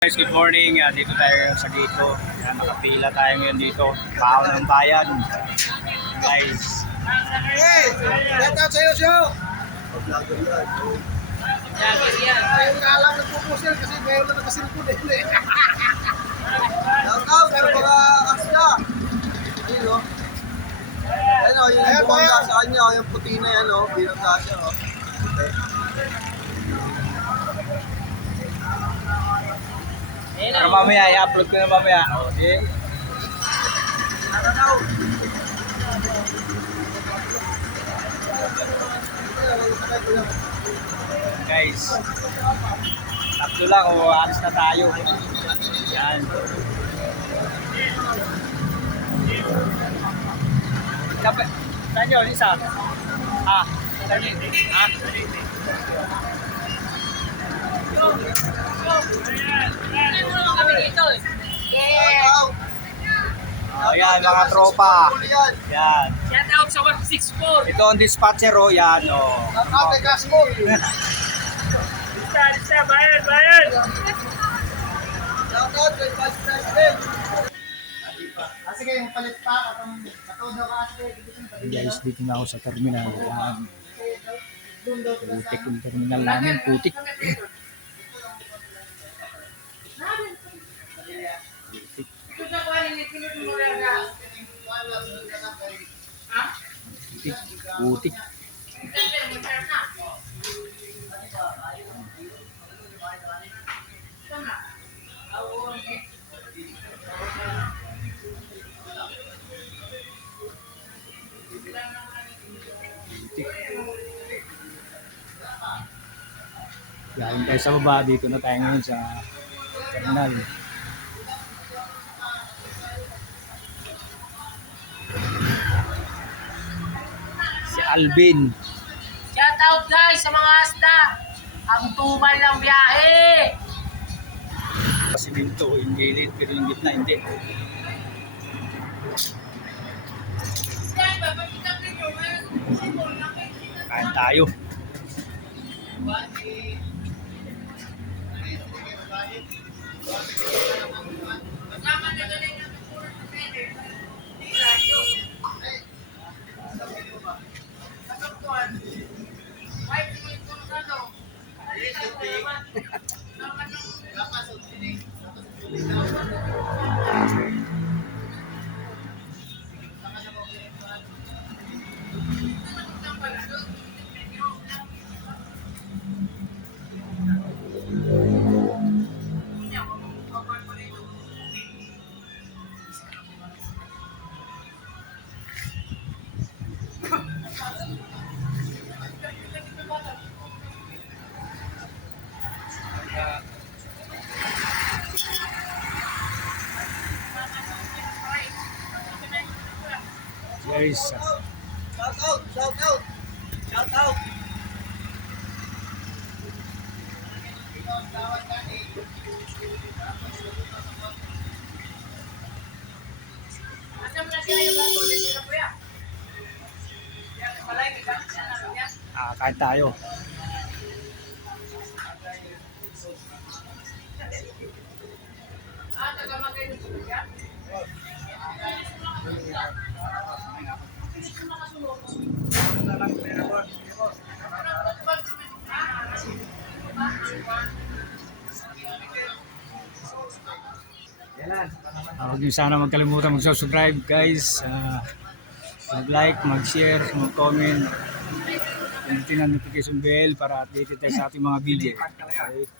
Guys, good morning. Dito tayo sa Gito. Nakapila tayo ngayon dito. Baon ng bayan. Guys. Hey! Shout out sa'yo, show! Ayun nga lang nagpupusil kasi mayroon na nakasilpon eh. Shout out sa mga kasya. Ayun o. Ayun o, yung bongga sa kanya, yung puti na yan o. Binangga siya o. Pero mamaya, i-upload ko na mamaya. Okay. Guys, tatlo lang o alis na tayo. Yan. Saan yun? Isa? Saan yun? Ayan, mga tropa. Yan. Shout out sa 164. Ito ang dispatcher o. Yan o. Shout out kay Gasmo. Isa, bayan. Shout out kay Vice President. Sige, yung palit pa. Katodo ka kasi. Guys, dito na ako sa terminal. Yan. Putik yung terminal namin. Putik. Putik. Galing tayo sa baba, dito na tayo ngayon sa terminal. Si Alvin. Shout out guys sa mga asda. Ang tumal ng biyahe. Kasi dito, ingilid, pero yung gitna, hindi. Kain tayo. Guys, Shout out. kain tayo. Huwag niyo sana magkalimutan mag-subscribe guys. Mag-like, mag-share, mag-comment. Pindutin ang notification bell para updated tayo sa ating mga video. Okay.